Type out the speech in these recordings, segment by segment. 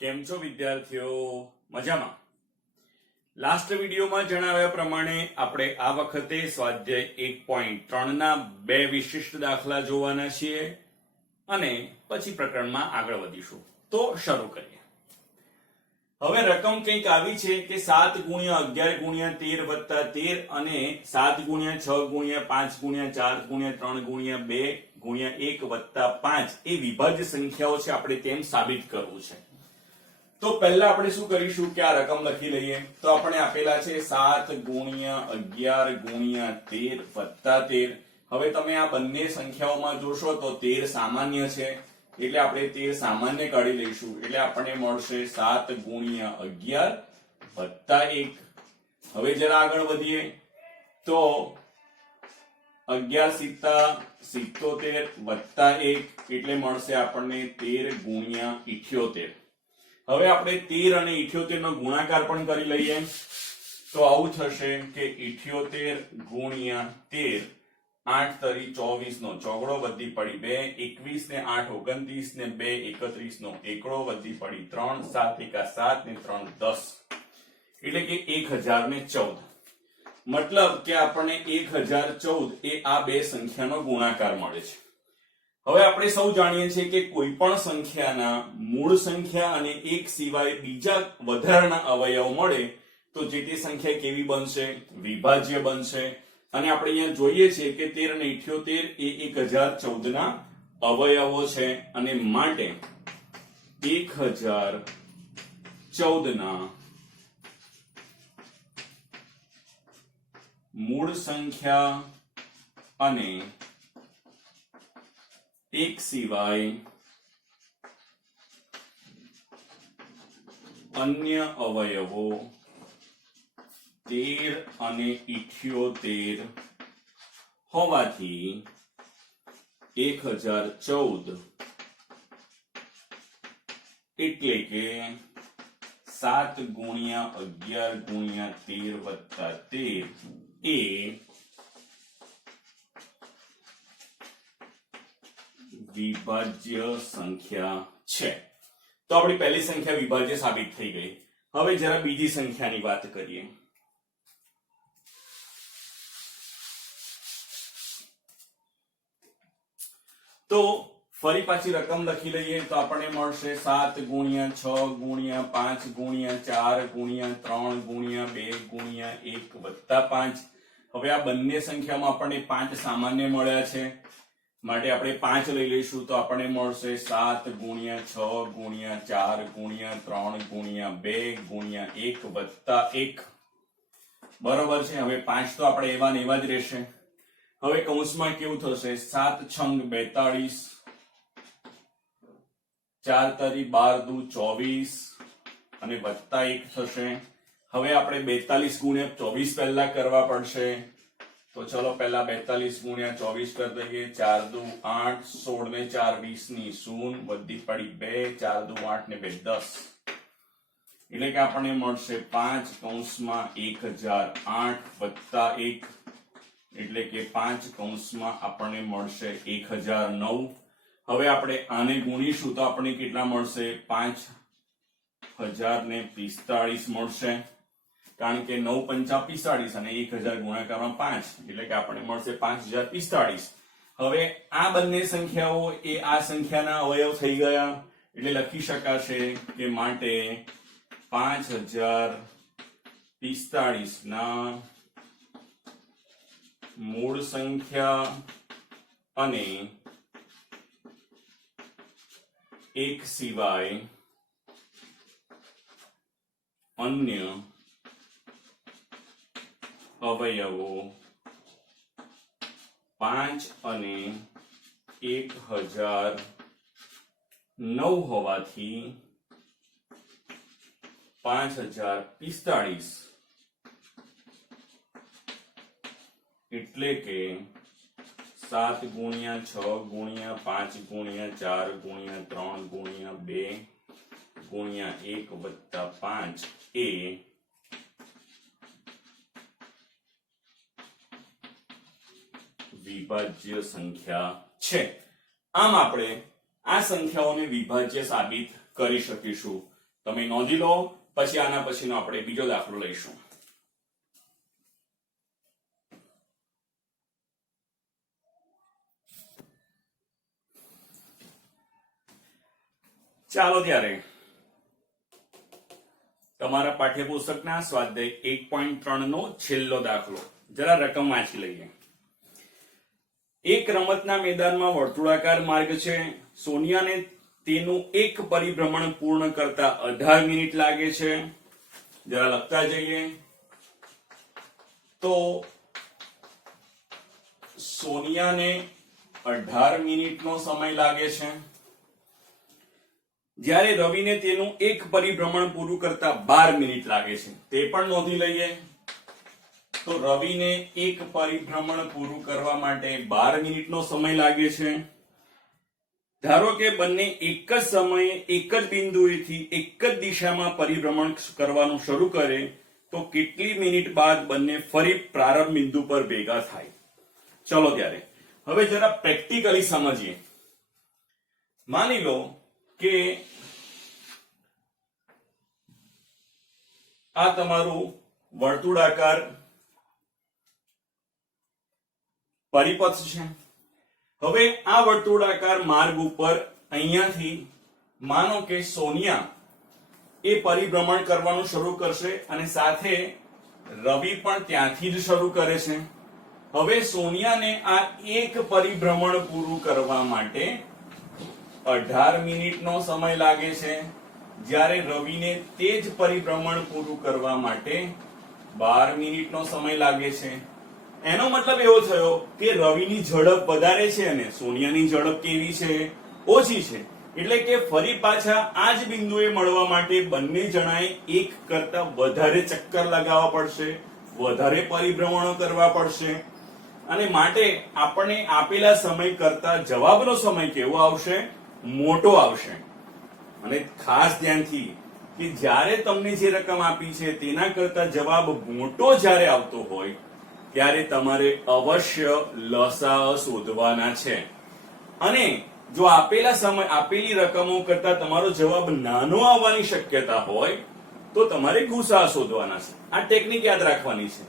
કેમ છો વિદ્યાર્થીઓ? મજામાં? લાસ્ટ વિડીયોમાં જણાવ્યા પ્રમાણે આપણે આ વખતે સ્વાધ્યાય 1.3 ના બે વિશિષ્ટ દાખલા જોવાના છીએ અને પછી પ્રકરણમાં આગળ વધીશું. તો શરૂ કરીએ. હવે રકમ કંઈક આવી છે કે 7 × 11 × 13 વત્તા 13 અને 7 × 6 × 5 × 4 × 3 × 2 × 1 વત્તા 5 એ વિભાજ્ય સંખ્યાઓ છે, આપણે તેમ સાબિત કરવું છે. તો પહેલા આપણે શું કરીશું કે આ રકમ લખી લઈએ. તો આપણે આપેલા છે 7 × 11 × 13 વત્તા 13. હવે તમે આ બંને સંખ્યાઓમાં જોશો તો 13 સામાન્ય છે એટલે આપણે 13 સામાન્ય કાઢી લઈશું એટલે આપણને મળશે 7 × 11 વત્તા 1. હવે જરા આગળ વધીએ તો 11 × 77 વત્તા 1 એટલે મળશે આપણને 13 × 78. હવે આપણે 13 અને 78 નો ગુણાકાર પણ કરી લઈએ તો આવું થશે કે 78 × 13 8 તરી 24 નો ચોગડો વધી પડી 2, 21 ને 8 29 ને 2 31 નો એકડો વધી પડી 3, 7 × 7 ને 3 10 એટલે કે 1014. મતલબ કે આપણને 1014 એ આ બે સંખ્યાનો ગુણાકાર મળે છે. હવે આપણે સૌ જાણીએ છીએ કે કોઈ પણ સંખ્યાના મૂળ સંખ્યા અને એક સિવાય બીજા વધારાના અવયવ મળે તો જે તે સંખ્યા કેવી બનશે? વિભાજ્ય બનશે. અને આપણે અહીંયા જોઈએ છીએ કે 13 અને 78 એ 1014 ના અવયવો છે અને માટે 1014 ના મૂળ સંખ્યા અને એક સિવાય અન્ય અવયવો 13 અને 78 હોવાથી 1014 એટલે કે 7 × 11 × 13 વત્તા 13 એ વિભાજ્ય સંખ્યા છે. તો આપણી પહેલી સંખ્યા વિભાજ્ય સાબિત થઈ ગઈ. હવે જરા બીજી સંખ્યાની વાત કરીએ. તો ફરી પાછી રકમ લખી લઈએ તો આપણને મળશે 7 × 6 × 5 × 4 × 3 × 2 × 1 વત્તા 5. હવે આ બંને સંખ્યામાં આપણને 5 સામાન્ય મળ્યા છે માટે આપણે 5 લઈ લઈશું તો આપણને મળશે 7 × 6 × 4 × 3 × 2 × 1 વત્તા 1. બરોબર છે. હવે 5 તો આપણે એવા ને એવા જ રહેશે. હવે કૌંસમાં કેવું થશે? 7 × 6 = 42, 4 તરી 12 દુ 24 અને વત્તા 1 થશે. હવે આપણે 42 × 24 પહેલા કરવા પડશે. તો ચલો પહેલા 42 × 24 કરી દઈએ. 4 દુ 8, 16 ને 4 20 ની 0 વધી પડી 2, 4 દુ 8 ને 2 10 એટલે કે આપણને મળશે 5 કૌંસમાં 1008 વત્તા 1 એટલે કે 5 કૌંસમાં આપણને મળશે 1009. હવે આપણે આને ગુણીશું તો આપણને કેટલા મળશે? 5045 મળશે કારણ કે 9 × 5 = 45 અને 1000 ગુણાકારમાં 5 એટલે કે આપણને મળશે 5045. હવે આ બંને સંખ્યાઓ એ આ સંખ્યાના અવયવ થઈ ગયા એટલે લખી શકાશે કે માટે 5045 ના મૂળ સંખ્યા અને એક સિવાય અન્ય અવયવો 5 અને 1009 હોવાથી 5045 એટલે કે 7 × 6 × 5 × 4 × 3 × 2 × 1 વત્તા 5 એ વિભાજ્ય સંખ્યા છે. આમ આપણે આ સંખ્યાઓને વિભાજ્ય સાબિત કરી શકીશું. તમે નોંધી લો, પછી આના પછીનો આપણે બીજો દાખલો લઈશું. ચાલો ત્યારે તમારા પાઠ્યપુસ્તકના સ્વાધ્યાય 1.3 નો છેલ્લો દાખલો જરા રકમ વાંચી લઈએ. એક રમતના મેદાનમાં વર્તુળાકાર માર્ગ છે. સોનિયાને તેનું એક પરિભ્રમણ પૂર્ણ કરતા 18 મિનિટ લાગે છે. જરા લખતા જઈએ. તો સોનિયાને 18 મિનિટનો સમય લાગે છે, જ્યારે રવિને તેનું એક પરિભ્રમણ પૂરું કરતા 12 મિનિટ લાગે છે. તે પણ નોંધી લઈએ. તો રવિને એક પરિભ્રમણ પૂરું કરવા માટે 12 મિનિટનો સમય લાગે છે. ધારો કે બંને એક જ સમયે એક જ બિંદુએથી એક જ દિશામાં પરિભ્રમણ કરવાનું શરૂ કરે તો કેટલી મિનિટ બાદ બંને ફરી પ્રારંભ બિંદુ પર ભેગા થાય? ચલો ત્યારે હવે જરા પ્રેક્ટિકલી સમજીએ. માની લો કે આ તમારું વર્તુળાકાર પરિપથ છે. હવે આ વર્તુળાકાર માર્ગ ઉપર અહીંયાથી માનો કે સોનિયા એ પરિભ્રમણ કરવાનું શરૂ કરશે અને સાથે રવિ પણ ત્યાંથી જ શરૂ કરે છે. હવે સોનિયાને આ એક પરિભ્રમણ પૂરું કરવા માટે 18 મિનિટનો સમય લાગે છે, જ્યારે રવિને તે જ પરિભ્રમણ પૂરું કરવા માટે 12 મિનિટનો સમય લાગે છે. એનો મતલબ એવો થયો કે રવિની ઝડપ વધારે છે અને સોનિયાની ઝડપ કેવી છે? ઓછી છે. એટલે કે ફરી પાછા આ જ બિંદુએ મળવા માટે બંને જણાએ એક કરતા વધારે ચક્કર લગાવવા પડશે, વધારે પરિભ્રમણો કરવા પડશે, અને માટે આપણને આપેલા સમય કરતા જવાબનો સમય કેવો આવશે? મોટો આવશે. અને ખાસ ધ્યાનથી કે જ્યારે તમને જે રકમ આપી છે તેના કરતા જવાબ મોટો જ્યારે આવતો હોય ત્યારે તમારે અવશ્ય લસાઅ શોધવાના છે. અને જો આપેલી રકમો કરતા તમારો જવાબ નાનો આવવાની શક્યતા હોય તો તમારે ગુસાઅ શોધવાના છે. આ ટેકનિક યાદ રાખવાની છે.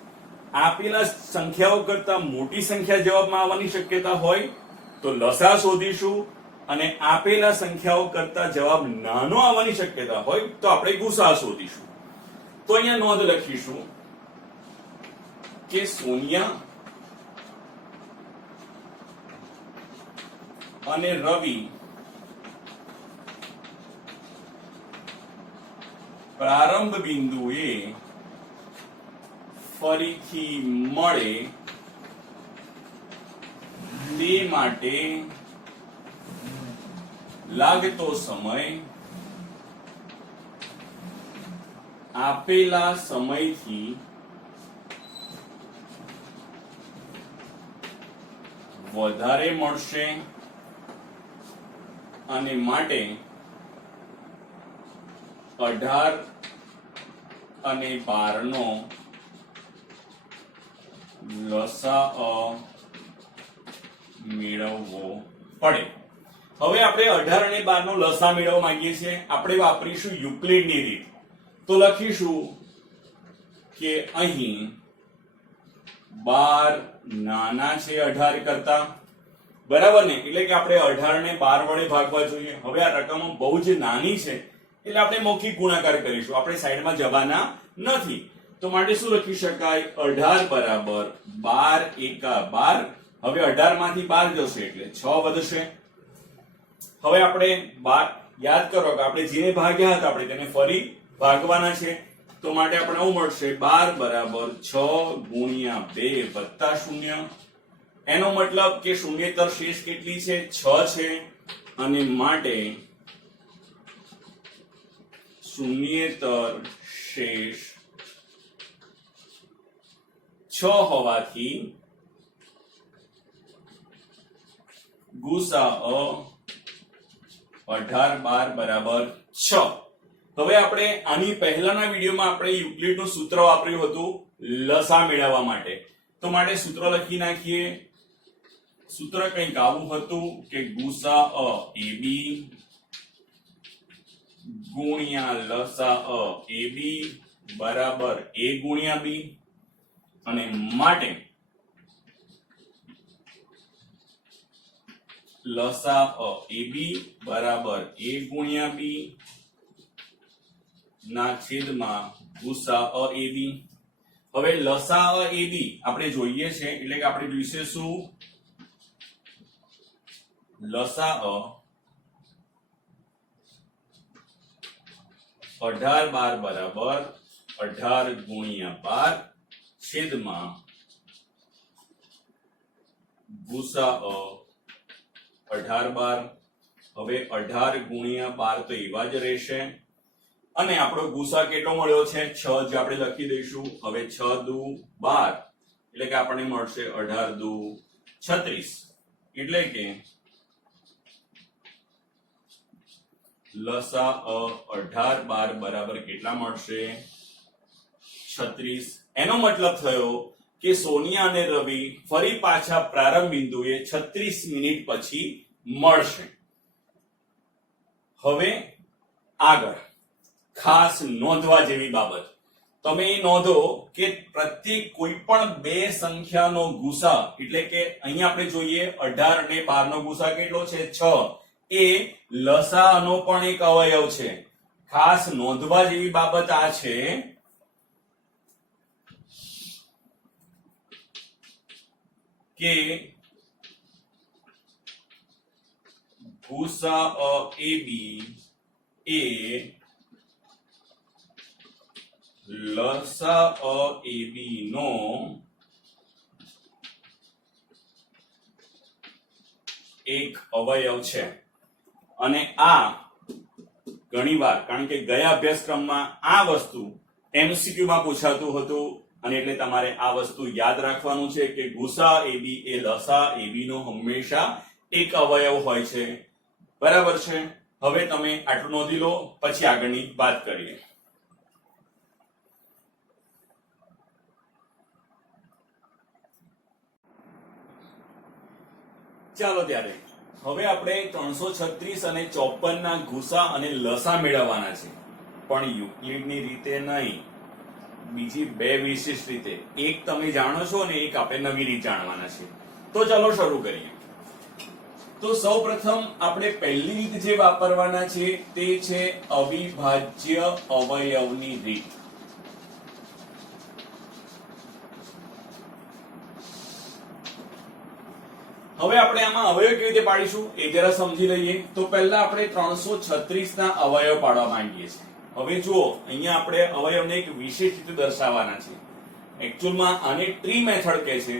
આપેલા સંખ્યાઓ કરતા મોટી સંખ્યા જવાબમાં આવવાની શક્યતા હોય તો લસાઅ શોધીશું, અને આપેલા સંખ્યાઓ કરતા જવાબ નાનો આવવાની શક્યતા હોય તો આપણે ગુસાઅ શોધીશું. તો અહીંયા નોંધ લખીશું કે સોનિયા અને રવિ પ્રારંભ બિંદુએ ફરીથી મળે તે માટે લાગતો સમય આપેલા સમયથી વધારે મળશે અને માટે 18 અને 12 નો લસાઅ મેળવવો પડે. હવે આપણે 18 અને 12 નો લસાઅ મેળવવા માંગીએ છીએ. આપણે વાપરીશું યુક્લિડની રીત. તો લખીશું કે અહીં 12 નાના છે 18 કરતા, બરાબર ને? એટલે કે આપણે 18 ને 12 વડે ભાગવા જોઈએ. હવે આ રકમ બહુ જ નાની છે એટલે આપણે મૌખિક ગુણાકાર કરીશું, આપણે સાઈડમાં જવાના નથી. તો માટે શું લખી શકાય? 18 બરાબર 12 એકા 12. હવે 18 માંથી 12 જશે એટલે 6 વધશે. હવે આપણે યાદ કરો કે આપણે જેને ભાગ્યા હતા આપણે તેને ફરી ભાગવાના છે. તો માટે આપણે આવું મળશે 12 બરાબર 6 ગુણ્યા 2 વત્તા 0. એનો મતલબ કે શૂન્યેતર શેષ કેટલી છે? 6 છે. અને માટે શૂન્યેતર શેષ 6 હોવાથી ગુસાઅ 18 12 બરાબર 6. હવે આપણે આની પહેલાના વિડીયોમાં આપણે યુક્લિડનું સૂત્ર વાપર્યું હતું લસાઅ મેળવવા માટે. તો માટે સૂત્ર લખી નાખીએ. સૂત્ર કંઈક આવું હતું કે ગુસાઅ AB ગુણ્યા લસા એ બી બરાબર a ગુણ્યા b અને માટે લસા એ બી બરાબર a ગુણ્યા b ના છેદમાં ગુસા એ બી. હવે લસા એ બી આપણે જોઈએ છે એટલે કે આપણે જોઈશે શું લસા 18 12 બરાબર 18 ગુણ્યા 12 છેદમાં ગુસા 18 12. હવે 18 ગુણ્યા 12 તો એવા જ રહેશે અને આપણો ગુસા કેટલો મળ્યો છે 6 જે આપણે લખી દઈશું. હવે 6 દુ 12 એટલે કે આપણને મળશે 18 દુ 36 એટલે કે લસા 18 12 બરાબર કેટલા મળશે 36. એનો મતલબ થયો કે સોનિયા અને રવિ ફરી પાછા પ્રારંભ બિંદુએ 36 મિનિટ પછી મળશે. હવે આગળ ખાસ નોંધવા જેવી બાબત તમે નોંધો કે પ્રત્યેક કોઈ પણ બે સંખ્યાનો ગુસા એટલે કે અહીંયા આપણે જોઈએ 18 અને 12 નો ગુસા કેટલો છે 6 એ લસાઅનો પણ એક અવયવ છે. ખાસ નોંધવા જેવી બાબત આ છે કે ગુસા એ બી એ લસા એ બી નો એક અવયવ છે. અને આ ઘણીવાર કારણ કે ગયા અભ્યાસક્રમમાં આ વસ્તુ MCQ માં પૂછાતું હતું અને એટલે તમારે આ વસ્તુ યાદ રાખવાનું છે કે ગુસા એ બી એ લસા એ બી નો હંમેશા એક અવયવ હોય છે. બરાબર છે. હવે તમે આટલું નોંધી લો પછી આગળની વાત કરીએ. ચાલો ત્યારે હવે આપણે 336 અને 54 ના ગુસા અને લસા મેળવવાના છે પણ યુક્લિડની રીતે નહીં, બીજી બે વિશિષ્ટ રીતે. એક તમે જાણો છો અને એક આપણે નવી રીત જાણવાના છે. તો ચાલો શરૂ કરીએ. તો સૌપ્રથમ આપણે પહેલી રીત જે વાપરવાના છે તે છે અવિભાજ્ય અવયવની રીત. હવે આપણે આમાં અવયવ કેવી રીતે પાડીશું એ જરા સમજી લઈએ. તો પહેલા આપણે 336 ના અવયવ પાડવા માંગીએ છીએ. હવે જુઓ અહીંયા આપણે અવયવને એક વિશેષ રીતે દર્શાવવાના છે. એકચ્યુઅલમાં આને ટ્રી મેથડ કહે છે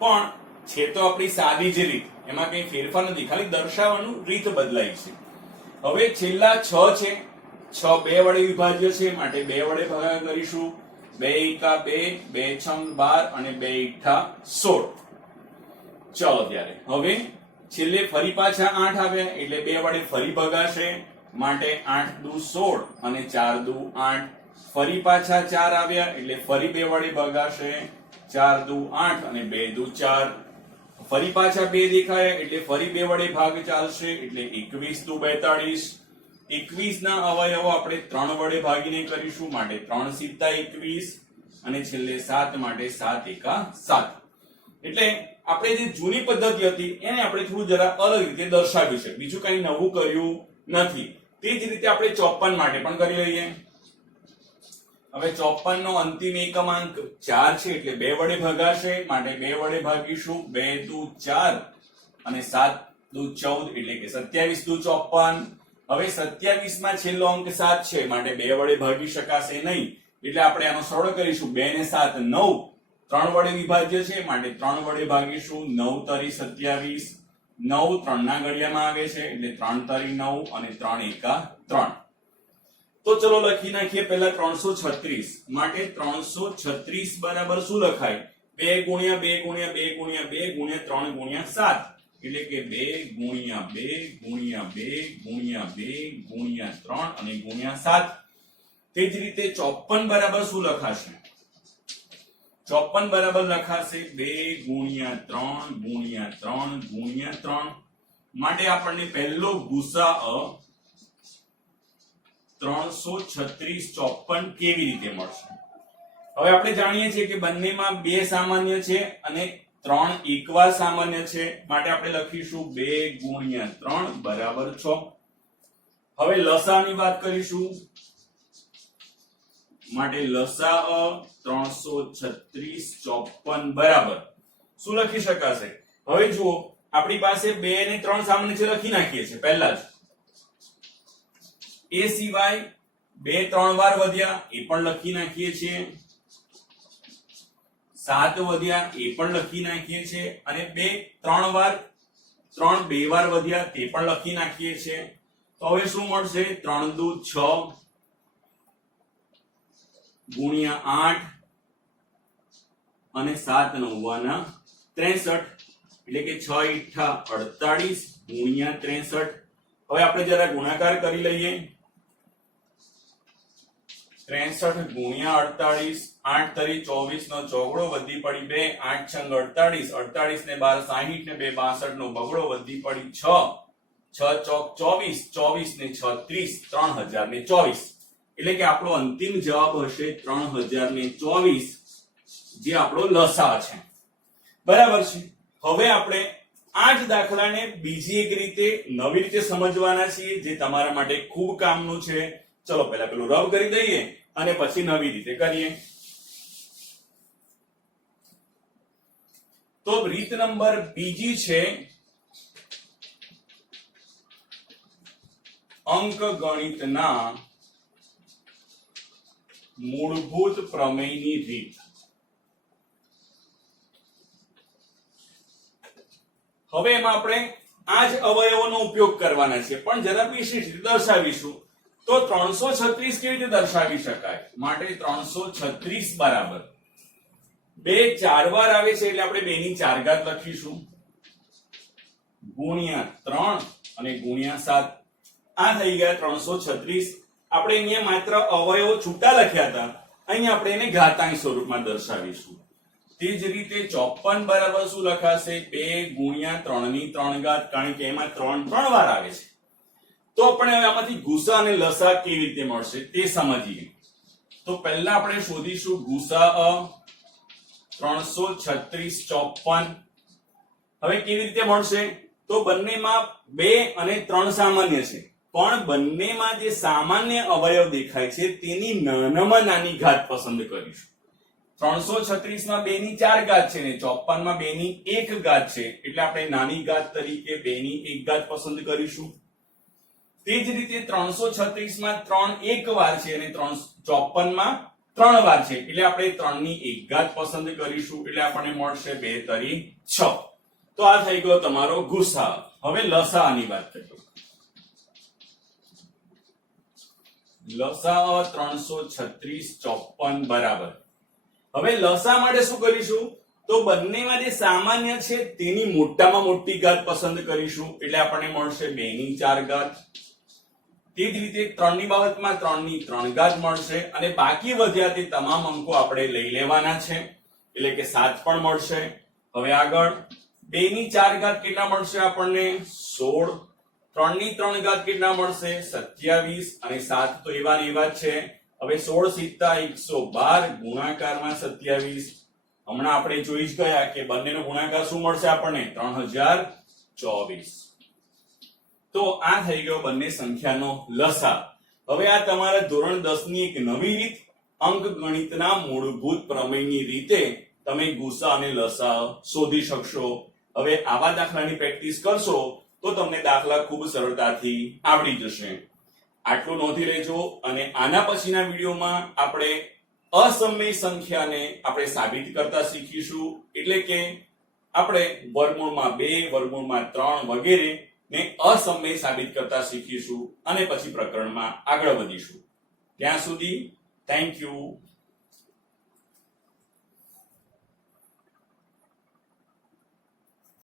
પણ છે તો આપણી સાદી જે રીત, એમાં કઈ ફેરફાર નથી, ખાલી દર્શાવવાનું રીત બદલાઈ છે. હવે છેલ્લા 6 છે, 6 બે વડે વિભાજ્ય છે માટે 2 વડે ભાગાકાર કરીશું. 2 એકા 2, 2 છંગ 12 અને 2 ઈઠા 16. ચાલો ત્યારે હવે છેલ્લે ફરી પાછા 8 આવ્યા એટલે 2 વડે ફરી ભગાશે માટે 8 દુ 16 અને 4 દુ 8. ફરી પાછા 4 આવ્યા એટલે ફરી 2 વડે ભગાશે 4 દુ 8 અને 2 દુ 4. ફરી પાછા 2 દેખાયા એટલે ફરી 2 વડે ભાગ ચાલશે એટલે 21 દુ 42. 21 ના અવયવો આપણે 3 વડે ભાગીને કરીશું માટે 3 સીધા 21 અને છેલ્લે 7 માટે 7 એકા 7. એટલે આપણે જે જૂની પદ્ધતિ હતી એને આપણે થોડું જરા અલગ રીતે દર્શાવ્યું છે, બીજું કઈ નવું કર્યું નથી. તે જ રીતે આપણે 54 માટે પણ કરી લઈએ. હવે 54 નો અંતિમ એકમાંક 4 છે એટલે 2 વડે ભગાશે માટે 2 વડે ભાગીશું. 2 દુ 4 અને 7 દુ 14 એટલે કે 27 દુ 54. હવે 27 માં છેલ્લો અંક 7 છે માટે 2 વડે ભાગી શકાશે નહીં એટલે આપણે આનો સરળ કરીશું. 2 ને 7 9, 3 વડે વિભાજ્ય છે માટે 3 વડે ભાગીશું. 9 તરી 27, 9 3 ના ઘડિયામાં આવે છે એટલે 3 તરી 9 અને 3 એકા 3. તો ચલો લખી નાખીએ પહેલા 336 માટે 336 બરાબર શું લખાય 2 ગુણ્યા 2 ગુણ્યા 2 ગુણ્યા 2 ગુણ્યા 3 ગુણ્યા 7 એટલે કે 2 ગુણ્યા 2 ગુણ્યા 2 ગુણ્યા 2 ગુણ્યા 3 અને ગુણ્યા 7. તે જ રીતે 54 બરાબર શું લખાશે 54 બરાબર લખાશે 2 ગુણ્યા 3 ગુણ્યા 3 ગુણ્યા 3. માટે આપણને પહેલો ગુસા 336 54 કેવી રીતે મળશે? હવે આપણે જાણીએ છીએ કે બંનેમાં 2 સામાન્ય છે અને 3 એકવાર સામાન્ય છે, માટે આપણે લખીશું 2 ગુણ્યા 3 બરાબર 6. હવે લસાઅની વાત કરીશું, માટે લસાઅ 336 54 બરાબર શું લખી શકાશે? હવે જુઓ, આપણી પાસે 2 અને 3 સામાન્ય છે, લખી નાખીએ છીએ પહેલા જ. એ સિવાય 2 3 વાર વધ્યા એ પણ લખી નાખીએ છીએ, 7 વધ્યા એ પણ લખી નાખીએ છીએ, અને 2 3 વાર 3 2 વાર વધ્યા તે પણ લખી નાખીએ છીએ. તો હવે શું મળશે? 3 દુ 6 ગુણ્યા 8 અને 7 9 63, એટલે કે 6 ઈઠ્ઠા 48 ગુણ્યા 63. હવે આપણે જરા ગુણાકાર કરી લઈએ. 63 ગુણ્યા 48, 8 તરી 24 નો ચોગડો વધી પડી 2, 8 છંગ 48, 48 ને 12 60 ને 2 62 નો બગડો વધી પડી 6, 6 ચોક 24, 24 ને 6 30, 3024. એટલે કે આપણો અંતિમ જવાબ હશે 3024, જે આપણો લસા છે. બરાબર છે. હવે આપણે આ જ દાખલાને બીજી એક રીતે નવી રીતે સમજવાના છીએ, જે તમારા માટે ખૂબ કામનું છે. ચલો પહેલા પેલું રબ કરી દઈએ અને પછી નવી રીતે કરીએ. તો રીત નંબર બીજી છે અંકગણિતના મૂળભૂત પ્રમેયની રીત. હવે એમાં આપણે આ જ અવયવોનો ઉપયોગ કરવાના છે, પણ જરા વિશિષ્ટ રીતે દર્શાવીશું. તો 336 કેવી રીતે દર્શાવી શકાય? માટે 336 બરાબર 2 4 વાર આવે છે, એટલે આપણે 2 ની 4 ઘાત લખીશું, ગુણ્યા 3 અને ગુણ્યા 7. આ થઈ ગયા 336. આપણે અહીંયા માત્ર અવયવો છૂટા લખ્યા હતા, અહીંયા આપણે એને ઘાતાંક સ્વરૂપમાં દર્શાવીશું. તે જ રીતે 54 બરાબર શું લખાશે? 2 ગુણ્યા 3 ની 3 ઘાત, કારણ કે એમાં 3 3 વાર આવે છે. તો આપણે હવે આમાંથી ગુસા અને લસા કેવી રીતે મળશે તે સમજીએ. તો પહેલા આપણે શોધીશું ગુસા 336 54. હવે કેવી રીતે મળશે? તો બંનેમાં 2 અને 3 સામાન્ય છે, પણ બંનેમાં જે સામાન્ય અવયવ દેખાય છે તેની નાનામાં નાની ઘાત પસંદ કરીશું. 336 માં 2 ની 4 ઘાત છે ને 54 માં 2 ની 1 ઘાત છે, એટલે આપણે નાની ઘાત તરીકે 2 ની 1 ઘાત પસંદ કરીશું. તે જ રીતે 336 માં 3 એક વાર છે અને 54 માં 3 વાર છે, એટલે આપણે 3 ની 1 ઘાત પસંદ કરીશું, એટલે આપણને મળશે 2 તરી 6. તો આ થઈ ગયો તમારો ગુસા. હવે લસાઅની વાત કરીએ. લસા 336 54 બરાબર. હવે લસા માટે શું કરીશું? તો બંનેમાં જે સામાન્ય છે તેની મોટામાં મોટી ઘાત પસંદ કરીશું, એટલે આપણને મળશે 2 ની 4 ઘાત. તે જ રીતે 3 ની બાબતમાં 3 ની 3 ઘાત મળશે, અને બાકી વધ્યા તે તમામ અંકો આપણે લઈ લેવાના છે, એટલે કે 7 પણ મળશે. હવે આગળ 2 ની 4 ઘાત કેટલા મળશે? આપણને 16. 3 ની 3 ઘાત કેટલા મળશે? 27, અને 7 તો એવા ને એવા જ છે. હવે 16 સીધા 112 ગુણાકારમાં 27. હમણાં આપણે જોઈ જ ગયા કે બંનેનો ગુણાકાર શું મળશે આપણને? 3024. તો આ થઈ ગયો બંને સંખ્યાનો લસા. હવે આ તમારા ધોરણ 10 ની એક નવી રીત, અંકગણિતના મૂળભૂત પ્રમેયની રીતે તમે ગુસા અને લસા શોધી શકશો. હવે આવા દાખલાની પ્રેક્ટિસ કરશો તો તમને દાખલા ખૂબ સરળતાથી આવડી જશે. આટલું નોંધી લેજો, અને આના પછીના વિડીયોમાં આપણે અસમય સંખ્યાને આપણે સાબિત કરતા શીખીશું, એટલે કે આપણે વર્ગમૂળમાં 2 વર્ગમૂળમાં 3 વગેરે ને અસમય સાબિત કરતા શીખીશું, અને પછી પ્રકરણમાં આગળ વધીશું. ત્યાં સુધી થેન્ક યુ.